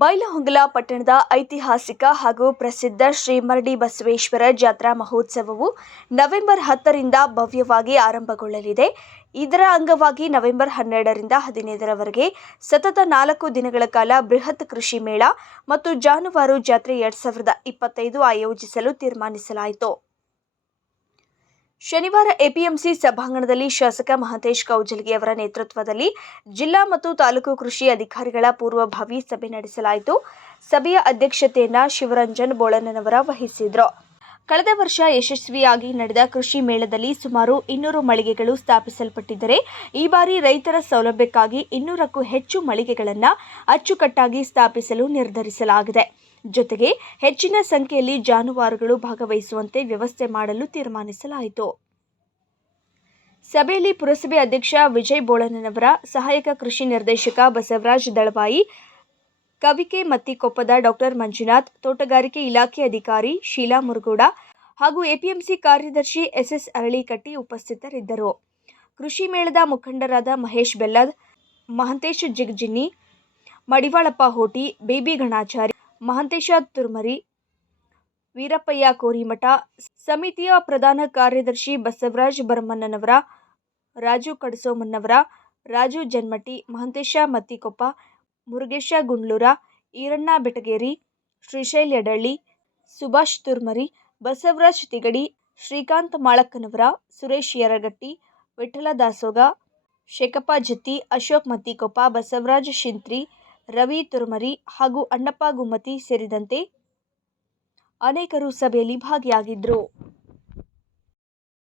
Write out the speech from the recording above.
ಬೈಲಹೊಂಗಲ ಪಟ್ಟಣದ ಐತಿಹಾಸಿಕ ಹಾಗೂ ಪ್ರಸಿದ್ಧ ಶ್ರೀ ಮರಡಿ ಬಸವೇಶ್ವರ ಜಾತ್ರಾ ಮಹೋತ್ಸವವು ನವೆಂಬರ್ 10ರಿಂದ ಭವ್ಯವಾಗಿ ಆರಂಭಗೊಳ್ಳಲಿದೆ. ಇದರ ಅಂಗವಾಗಿ ನವೆಂಬರ್ 12ರಿಂದ 15ರವರೆಗೆ ಸತತ 4 ದಿನಗಳ ಕಾಲ ಬೃಹತ್ ಕೃಷಿ ಮೇಳ ಮತ್ತು ಜಾನುವಾರು ಜಾತ್ರೆ 2025 ಆಯೋಜಿಸಲು ತೀರ್ಮಾನಿಸಲಾಯಿತು. ಶನಿವಾರ ಎಪಿಎಂಸಿ ಸಭಾಂಗಣದಲ್ಲಿ ಶಾಸಕ ಮಹಂತೇಶ್ ಕೌಜಲಗಿ ಅವರ ನೇತೃತ್ವದಲ್ಲಿ ಜಿಲ್ಲಾ ಮತ್ತು ತಾಲೂಕು ಕೃಷಿ ಅಧಿಕಾರಿಗಳ ಪೂರ್ವಭಾವಿ ಸಭೆ ನಡೆಸಲಾಯಿತು. ಸಭೆಯ ಅಧ್ಯಕ್ಷತೆಯನ್ನು ಶಿವರಂಜನ್ ಬೋಳಣ್ಣನವರ ವಹಿಸಿದರು. ಕಳೆದ ವರ್ಷ ಯಶಸ್ವಿಯಾಗಿ ನಡೆದ ಕೃಷಿ ಮೇಳದಲ್ಲಿ ಸುಮಾರು 200 ಮಳಿಗೆಗಳು ಸ್ಥಾಪಿಸಲ್ಪಟ್ಟಿದ್ದರೆ ಈ ಬಾರಿ ರೈತರ ಸೌಲಭ್ಯಕ್ಕಾಗಿ 200ಕ್ಕೂ ಹೆಚ್ಚು ಮಳಿಗೆಗಳನ್ನು ಅಚ್ಚುಕಟ್ಟಾಗಿ ಸ್ಥಾಪಿಸಲು ನಿರ್ಧರಿಸಲಾಗಿದೆ. ಜೊತೆಗೆ ಹೆಚ್ಚಿನ ಸಂಖ್ಯೆಯಲ್ಲಿ ಜಾನುವಾರುಗಳು ಭಾಗವಹಿಸುವಂತೆ ವ್ಯವಸ್ಥೆ ಮಾಡಲು ತೀರ್ಮಾನಿಸಲಾಯಿತು. ಸಭೆಯಲ್ಲಿ ಪುರಸಭೆ ಅಧ್ಯಕ್ಷ ವಿಜಯ್ ಬೋಳಣ್ಣನವರ, ಸಹಾಯಕ ಕೃಷಿ ನಿರ್ದೇಶಕ ಬಸವರಾಜ ದಳವಾಯಿ, ಕವಿಕೆ ಮತ್ತಿಕೊಪ್ಪದ ಡಾಕ್ಟರ್ ಮಂಜುನಾಥ್, ತೋಟಗಾರಿಕೆ ಇಲಾಖೆ ಅಧಿಕಾರಿ ಶೀಲಾ ಮುರುಗೋಡ ಹಾಗೂ ಎಪಿಎಂಸಿ ಕಾರ್ಯದರ್ಶಿ ಎಸ್ಎಸ್ ಅರಳಿಕಟ್ಟಿ ಉಪಸ್ಥಿತರಿದ್ದರು. ಕೃಷಿ ಮೇಳದ ಮುಖಂಡರಾದ ಮಹೇಶ್ ಬೆಲ್ಲದ್, ಮಹಂತೇಶ ಜಿಗಜಿನ್ನಿ, ಮಡಿವಾಳಪ್ಪ ಹೋಟಿ, ಬೇಬಿ ಗಣಾಚಾರಿ, ಮಹಂತೇಶ ತುರ್ಮರಿ, ವೀರಪ್ಪಯ್ಯ ಕೋರಿಮಠ, ಸಮಿತಿಯ ಪ್ರಧಾನ ಕಾರ್ಯದರ್ಶಿ ಬಸವರಾಜ ಬರಮಣ್ಣನವರ, ರಾಜು ಕಡಸೋಮಣ್ಣವರ, ರಾಜು ಜನ್ಮಟಿ, ಮಹಂತೇಶ ಮತ್ತಿಕೊಪ್ಪ, ಮುರುಗೇಶ ಗುಂಡ್ಲೂರ, ಈರಣ್ಣ ಬೆಟಗೇರಿ, ಶ್ರೀಶೈಲ್ ಯಡಳ್ಳಿ, ಸುಭಾಷ್ ತುರ್ಮರಿ, ಬಸವರಾಜ್ ತಿಗಡಿ, ಶ್ರೀಕಾಂತ್ ಮಾಳಕ್ಕನವರ, ಸುರೇಶ್ ಯರಗಟ್ಟಿ, ವಿಠ್ಠಲ ದಾಸೋಗ, ಶೇಖಪ್ಪ ಜತ್ತಿ, ಅಶೋಕ್ ಮತ್ತಿಕೊಪ್ಪ, ಬಸವರಾಜ ಶಿಂತ್ರಿ, ರವಿ ತುರ್ಮರಿ ಹಾಗೂ ಅಣ್ಣಪ್ಪ ಗುಮ್ಮತಿ ಸೇರಿದಂತೆ ಅನೇಕರು ಸಭೆಯಲ್ಲಿ ಭಾಗಿಯಾಗಿದ್ದರು.